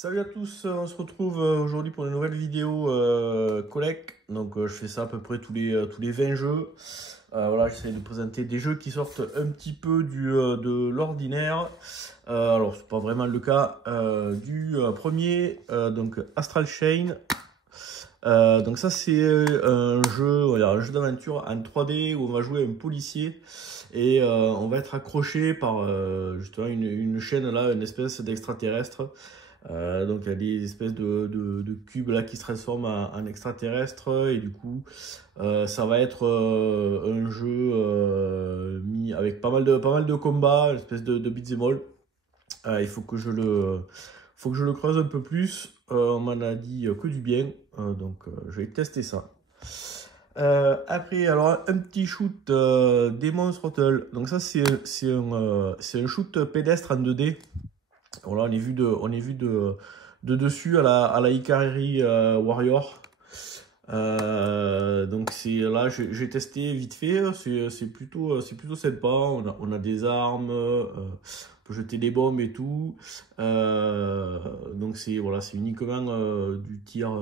Salut à tous, on se retrouve aujourd'hui pour une nouvelle vidéo collect. Donc je fais ça à peu près tous les 20 jeux. Voilà, j'essaie de présenter des jeux qui sortent un petit peu de l'ordinaire. Alors c'est pas vraiment le cas du premier, donc Astral Chain. Donc ça c'est un jeu, voilà, un jeu d'aventure en 3D où on va jouer un policier et on va être accroché par justement une chaîne là, une espèce d'extraterrestre. Donc il y a des espèces de cubes là qui se transforment en extraterrestres et du coup ça va être un jeu mis avec pas mal de combats, une espèce de beat'em all. Il faut que je le creuse un peu plus. On m'en a dit que du bien, donc je vais tester ça. Après, alors un petit shoot Demon's Throttle. Donc ça c'est un shoot pédestre en 2D. Voilà, on est vu de dessus à la Ikari Warrior. Donc c'est là, j'ai testé vite fait. C'est plutôt sympa. On a des armes, on peut jeter des bombes et tout. Donc c'est uniquement du tir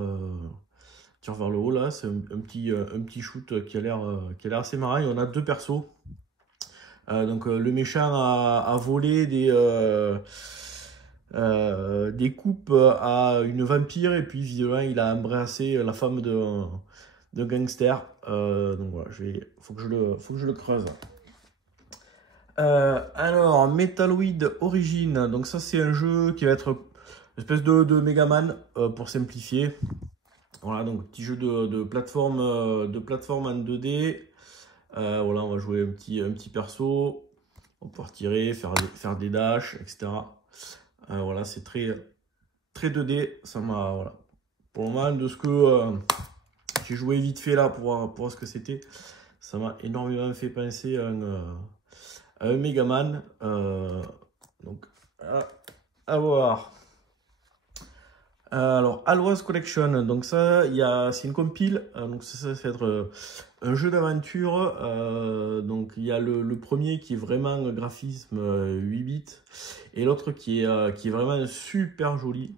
vers le haut là. C'est un petit shoot qui a l'air assez marrant. Et on a deux persos. Donc le méchant a volé des coupes à une vampire et puis visiblement il a embrassé la femme de gangster. Donc voilà, faut que je le creuse. Alors, Metalloid Origin, donc ça c'est un jeu qui va être une espèce de Megaman pour simplifier. Voilà, donc petit jeu de plateforme en 2D. Voilà, on va jouer un petit perso. On va pouvoir tirer, faire des dashs, etc. Voilà, c'est très, très 2D. Ça m'a, voilà. Pour le moment, de ce que j'ai joué vite fait là pour voir ce que c'était, ça m'a énormément fait penser à un Megaman. Donc, à voir. Alors, Aloys Collection, donc ça, c'est une compile, donc ça va être un jeu d'aventure. Donc il y a le premier qui est vraiment graphisme 8 bits et l'autre qui est vraiment super joli.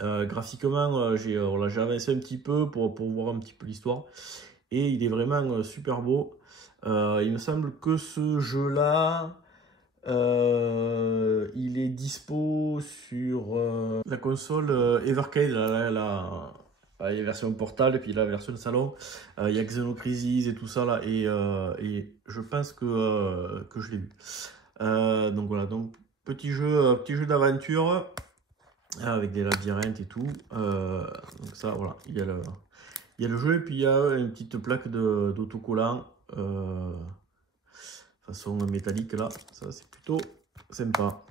Graphiquement, voilà, j'ai avancé un petit peu pour voir un petit peu l'histoire et il est vraiment super beau. Il me semble que ce jeu-là, il est dispo sur la console Evercade, il y a la version portable et puis la version salon. Il y a Xenocrisis et tout ça là, et je pense que je l'ai vu. Donc voilà, donc petit jeu d'aventure avec des labyrinthes et tout. Donc ça, voilà, il y a le jeu et puis il y a une petite plaque d'autocollant. Façon métallique là, ça c'est plutôt sympa.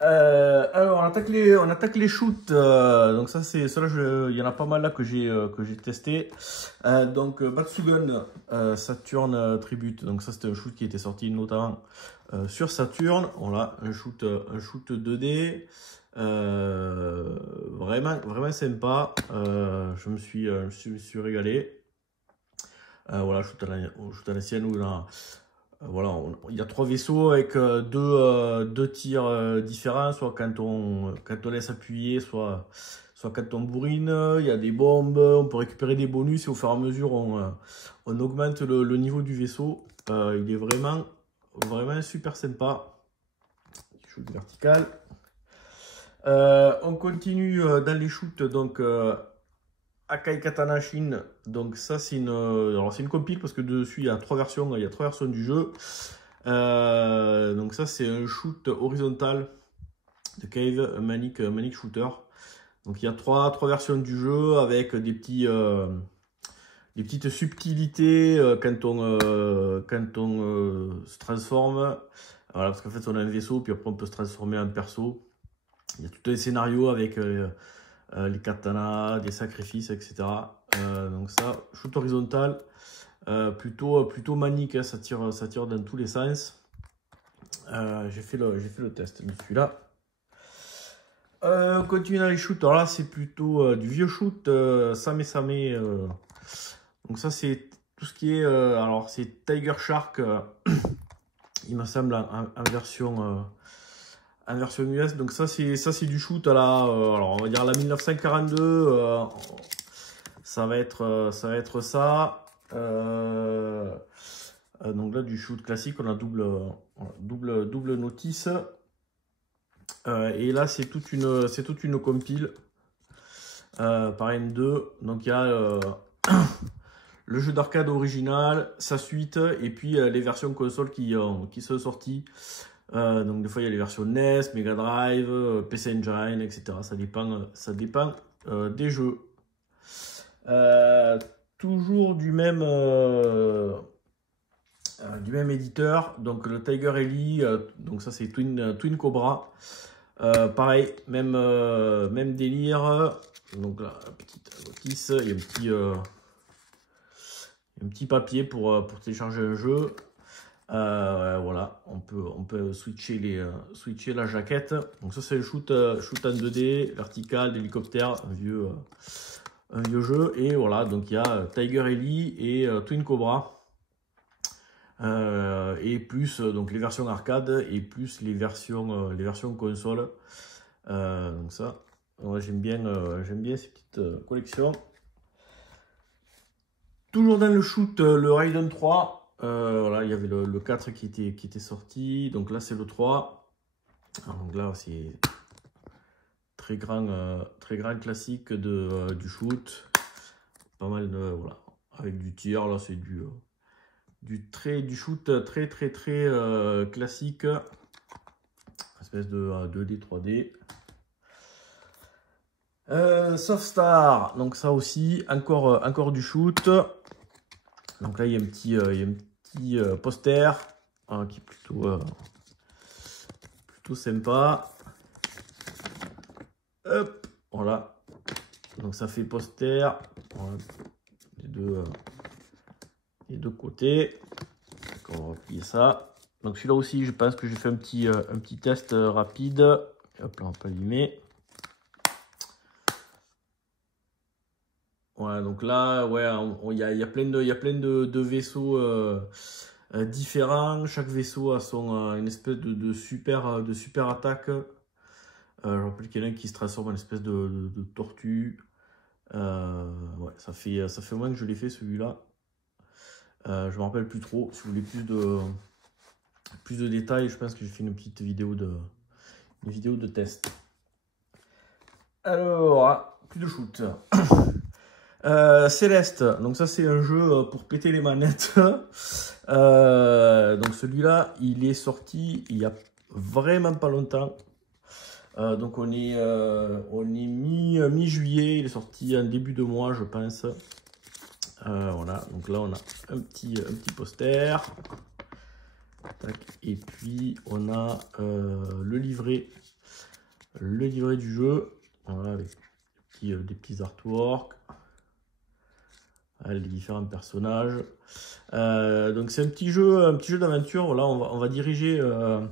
Alors on attaque les shoots. Donc ça c'est cela, il y en a pas mal là que j'ai testé. Donc Batsugun Saturn Tribute. Donc ça c'était un shoot qui était sorti notamment sur Saturn. Voilà, un shoot 2D. Vraiment sympa. Je me suis régalé. Voilà, shoot à l'ancienne où là. Voilà, il y a trois vaisseaux avec deux tirs différents, soit quand on laisse appuyer, soit quand on bourrine. Il y a des bombes, on peut récupérer des bonus et au fur et à mesure on augmente le niveau du vaisseau. Il est vraiment super sympa. Shoot vertical. On continue dans les shoots, donc Akai Katana Shin. Donc ça c'est une compile parce que dessus il y a trois versions du jeu. Donc ça c'est un shoot horizontal de Cave, un Manic Shooter. Donc il y a trois versions du jeu avec des petites subtilités quand on se transforme. Voilà, parce qu'en fait on a un vaisseau puis après on peut se transformer en perso. Il y a tout un scénario avec les katanas, des sacrifices, etc. Donc ça, shoot horizontal, plutôt manique, hein, ça tire dans tous les sens. J'ai fait le test de celui-là. On continue dans les shoots. Alors là, c'est plutôt du vieux shoot, Same Same. Donc ça, c'est tout ce qui est... alors, c'est Tiger Shark, il me semble, en en version US. Donc ça c'est du shoot à la, alors on va dire la 1942. Ça va être ça. Donc là du shoot classique, on a double notice. Et là c'est toute une compile par N2. Donc il y a le jeu d'arcade original, sa suite, et puis les versions console qui sont sorties. Donc des fois il y a les versions NES, Mega Drive, PC Engine, etc. Ça dépend des jeux. Toujours du même éditeur, donc le Tiger Ellie, donc ça c'est Twin Cobra. Pareil, même délire. Donc là, la petite notice, il y a un petit papier pour télécharger un jeu. Voilà, on peut switcher la jaquette. Donc ça c'est le shoot en 2D, vertical, d'hélicoptère, un vieux jeu. Et voilà, donc il y a Tiger Ellie et Twin Cobra. Et plus donc les versions arcade et plus les versions console. Donc ça, ouais, j'aime bien ces petites collections. Toujours dans le shoot, le Raiden 3. Voilà, il y avait le 4 qui était sorti. Donc là, c'est le 3. Alors, donc là, c'est très grand classique du shoot. Pas mal voilà, avec du tir. Là, c'est du shoot très classique. Espèce de 2D, 3D. Softstar, donc ça aussi, encore du shoot. Donc là, il y a un petit poster qui est plutôt sympa. Hop, voilà. Donc ça fait poster. Voilà, les deux côtés. Donc on va plier ça. Donc celui-là aussi, je pense que j'ai fait un petit test rapide. Hop là, on peut allumer. Voilà, donc là, ouais, il y a plein de vaisseaux différents. Chaque vaisseau a une espèce de super attaque. Je rappelle qu'il y en a qui se transforme en une espèce de tortue. Ouais, ça fait au moins que je l'ai fait celui-là. Je me rappelle plus trop. Si vous voulez plus de détails, je pense que j'ai fait une petite vidéo de test. Alors, plus de shoot. Céleste, donc ça c'est un jeu pour péter les manettes. Donc celui-là, il est sorti il y a vraiment pas longtemps. Donc on est mi-juillet, il est sorti en début de mois, je pense. Voilà, donc là on a un petit poster. Tac. Et puis on a le livret du jeu. Voilà, avec des petits artworks. Les différents personnages. Donc c'est un petit jeu d'aventure. Voilà, on va diriger un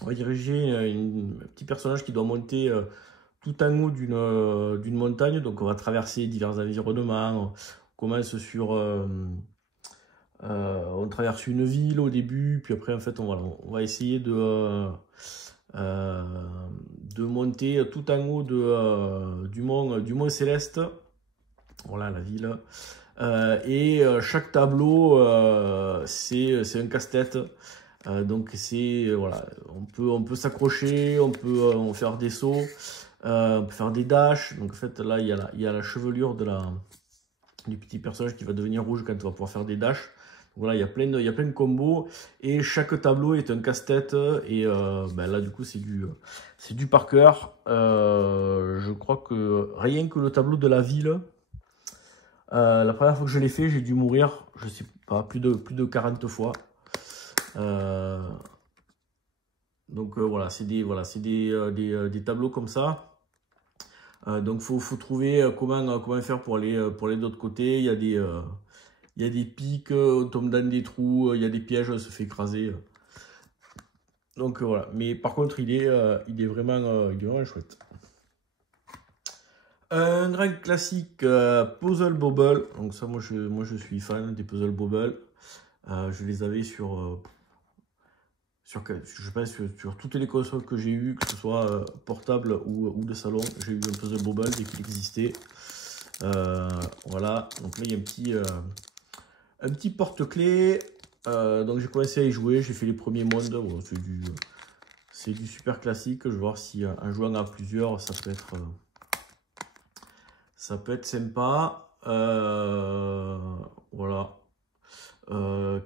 petit personnage qui doit monter tout en haut d'une montagne. Donc on va traverser divers environnements. On commence on traverse une ville au début, puis après en fait on va essayer de monter tout en haut du mont Céleste. Voilà la ville. Et chaque tableau c'est un casse-tête. Donc c'est voilà, on peut s'accrocher, on peut faire des sauts, on peut faire des dashs. Donc en fait là il y a la chevelure du petit personnage qui va devenir rouge quand on va pouvoir faire des dashs. Donc, voilà, il y a plein de combos et chaque tableau est un casse-tête et ben là du coup c'est du par cœur. Je crois que rien que le tableau de la ville, la première fois que je l'ai fait, j'ai dû mourir, je sais pas, plus de 40 fois. Donc voilà, c'est des tableaux comme ça. Donc faut trouver comment faire pour aller de l'autre côté. Il y a des pics, on tombe dans des trous, il y a des pièges, on se fait écraser. Donc voilà, mais par contre il est vraiment chouette. Un grand classique, Puzzle Bobble. Donc ça moi je suis fan des Puzzle Bobble. Je les avais sur je pense que sur toutes les consoles que j'ai eues, que ce soit portable ou de salon, j'ai eu un puzzle bobble dès qu'il existait. Voilà, donc là il y a un petit porte-clés. Donc j'ai commencé à y jouer, j'ai fait les premiers mondes. Bon, c'est du super classique. Je vais voir si en jouant à plusieurs, ça peut être sympa. Voilà.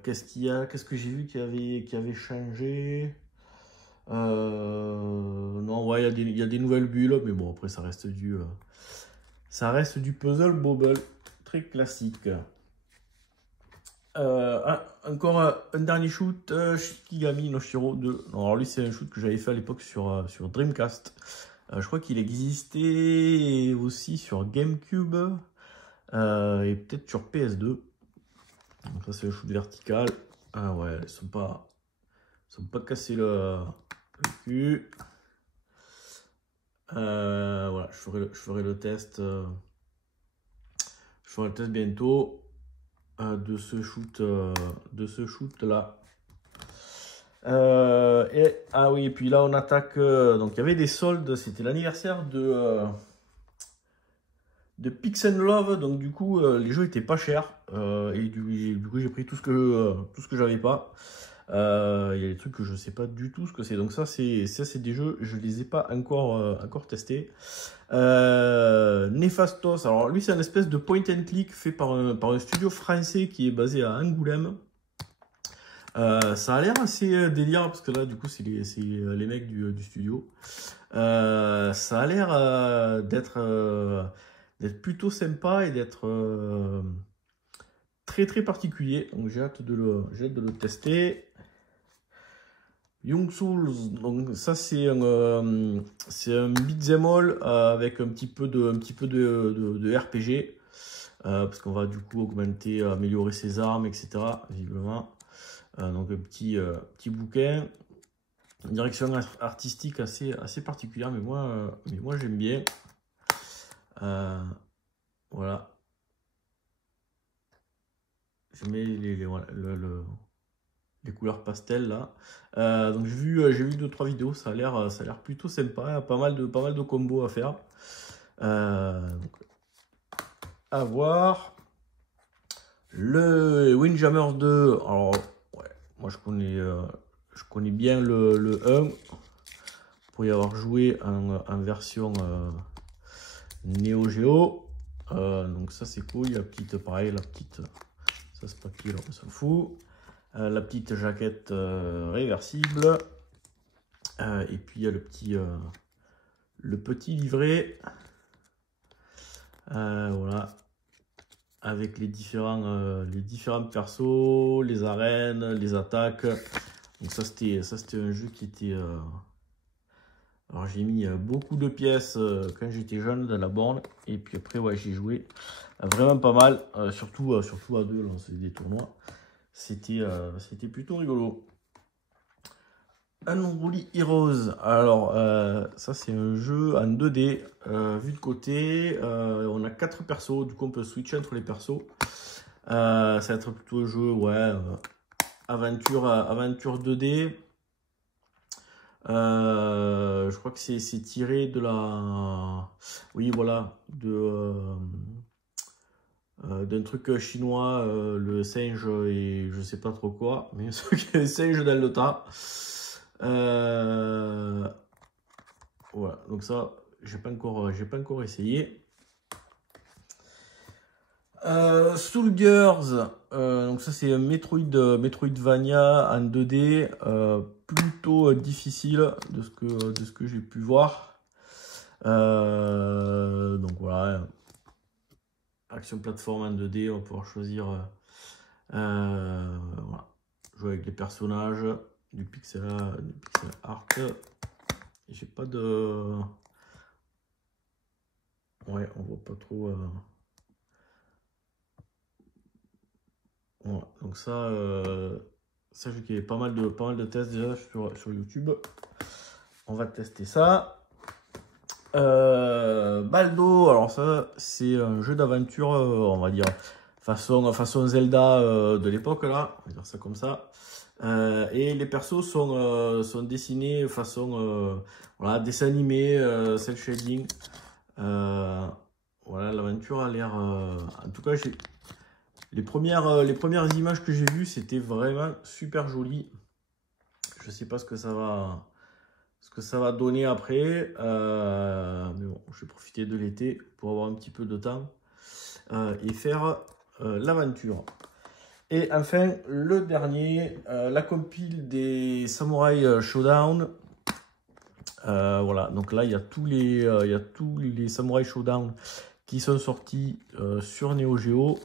Qu'est-ce qu'il y a? Qu'est-ce que j'ai vu qui avait changé? Non, ouais, il y a des nouvelles bulles, mais bon, après, ça reste du puzzle bobble, très classique. Encore un dernier shoot, Shikigami no Shiro 2. Non, alors lui, c'est un shoot que j'avais fait à l'époque sur Dreamcast. Je crois qu'il existait aussi sur GameCube et peut-être sur PS2. Donc ça, c'est le shoot vertical. Ah ouais, ils sont pas cassés le cul. Voilà, je ferai le test. Je ferai le test bientôt de ce shoot là. Ah oui, et puis là on attaque. Donc il y avait des soldes. C'était l'anniversaire de Pix and Love. Donc du coup les jeux étaient pas chers. Et du coup j'ai pris tout ce que j'avais pas. Il y a des trucs que je sais pas du tout ce que c'est. Donc ça c'est des jeux, je les ai pas encore testés. Nefastos, alors lui c'est un espèce de point and click fait par un studio français qui est basé à Angoulême. Ça a l'air assez délire parce que là du coup c'est les mecs du studio. Ça a l'air d'être plutôt sympa et d'être très très particulier. Donc j'ai hâte de le tester. Young Souls, donc ça c'est un beat'em all avec un petit peu de RPG parce qu'on va du coup augmenter, améliorer ses armes, etc. visiblement. Donc un petit bouquin, une direction artistique assez particulière, mais moi j'aime bien. Voilà. Je mets les couleurs pastel là. Donc j'ai vu 2-3 vidéos, ça a l'air plutôt sympa, pas mal de combos à faire. Donc, à voir. Le Windjammers 2, alors ouais, moi je connais bien le 1 pour y avoir joué en version Neo Geo. Donc ça c'est cool, il y a pareil, ça c'est papier, là on s'en fout. La petite jaquette réversible. Et puis il y a le petit livret. Voilà. Avec les différents persos, les arènes, les attaques. Donc ça c'était un jeu qui était... Alors j'ai mis beaucoup de pièces quand j'étais jeune dans la borne. Et puis après ouais j'ai joué vraiment pas mal. Surtout à deux, là, c'est des tournois. C'était plutôt rigolo. Unruly Heroes. Alors, ça, c'est un jeu en 2D, vu de côté. On a 4 persos, du coup, on peut switcher entre les persos. Ça va être plutôt un jeu, ouais, aventure 2D. Je crois que c'est tiré de la... Oui, voilà, d'un truc chinois, le singe et je sais pas trop quoi, mais le singe dans le tas. Voilà, donc ça, j'ai pas encore essayé. Soldiers, donc ça c'est un Metroidvania en 2D, plutôt difficile de ce que j'ai pu voir. Donc voilà. Action plateforme en 2D, on va pouvoir choisir voilà, jouer avec les personnages, du pixel art. J'ai pas de... Ouais, on voit pas trop... Voilà. Donc ça, sachez qu'il y avait pas mal de tests déjà sur YouTube. On va tester ça. Baldo, alors ça c'est un jeu d'aventure, on va dire façon Zelda de l'époque là, on va dire ça comme ça. Et les persos sont dessinés façon voilà, dessin animé, cel shading. Voilà, l'aventure a l'air... en tout cas, les premières images que j'ai vues, c'était vraiment super joli. Je sais pas ce que ça va donner après. Mais bon, je vais profiter de l'été pour avoir un petit peu de temps et faire l'aventure. Et enfin, le dernier, la compile des Samurai Showdown. Voilà, donc là, il y a tous les Samurai Showdown qui sont sortis sur Neo Geo.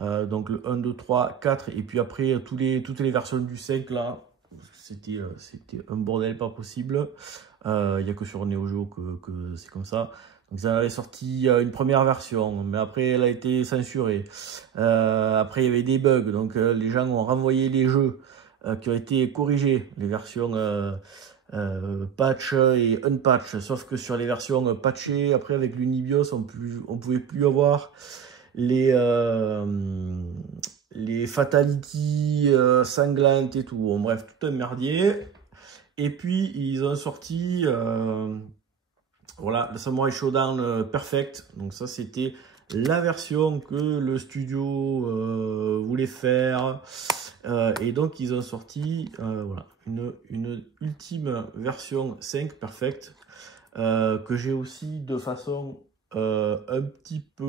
Donc le 1, 2, 3, 4, et puis après toutes les versions du 5 là, c'était un bordel pas possible. Il n'y a que sur Neo Geo que c'est comme ça. Donc ça avait sorti une première version, mais après elle a été censurée. Après il y avait des bugs, donc les gens ont renvoyé les jeux qui ont été corrigés, les versions patch et unpatch. Sauf que sur les versions patchées, après avec l'Unibios, on pouvait plus avoir les fatalities sanglantes et tout. Bon, bref, tout un merdier. Et puis, ils ont sorti voilà, le Samurai Showdown Perfect. Donc ça, c'était la version que le studio voulait faire. Et donc, ils ont sorti voilà, une ultime version 5 Perfect que j'ai aussi de façon un petit peu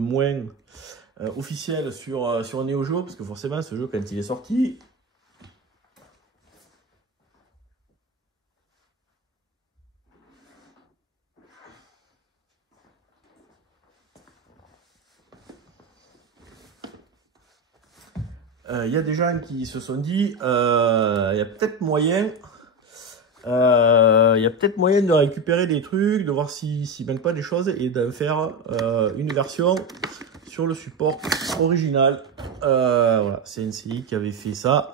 moins officielle sur Neo Geo, parce que forcément, ce jeu, quand il est sorti, il y a des gens qui se sont dit, il y a peut-être moyen de récupérer des trucs, de voir s'il manque pas des choses et d'en faire une version sur le support original. Voilà, c'est NCI qui avait fait ça.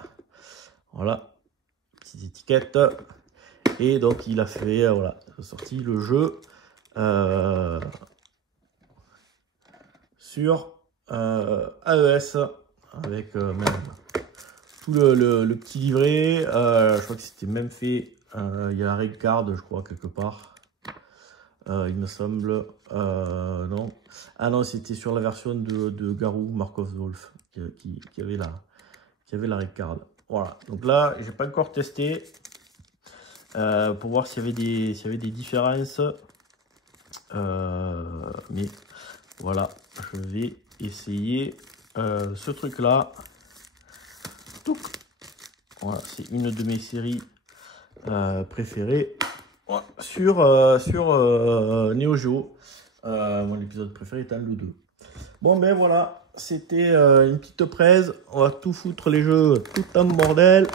Voilà, petite étiquette. Et donc il a fait, voilà, sorti le jeu sur AES avec même tout le petit livret. Je crois que c'était même fait. Il y a la reg card, je crois, quelque part. Il me semble. Non. Ah non, c'était sur la version de Garou Markov Wolf qui avait la reg card. Voilà. Donc là, j'ai pas encore testé pour voir s'il y avait des différences. Mais voilà, je vais essayer ce truc là. Voilà, c'est une de mes séries préférées sur Neo Geo. Mon épisode préféré étant le 2. Bon ben voilà, c'était une petite presse. On va tout foutre les jeux tout en bordel.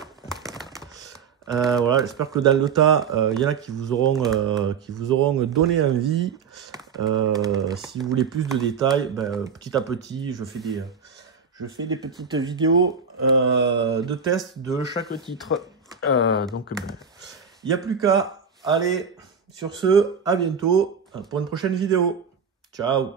Voilà, j'espère que dans le tas, il y en a qui vous auront donné envie. Si vous voulez plus de détails, ben, petit à petit, je fais des petites vidéos de test de chaque titre. Donc, ben, il n'y a plus qu'à. Allez, sur ce, à bientôt pour une prochaine vidéo. Ciao!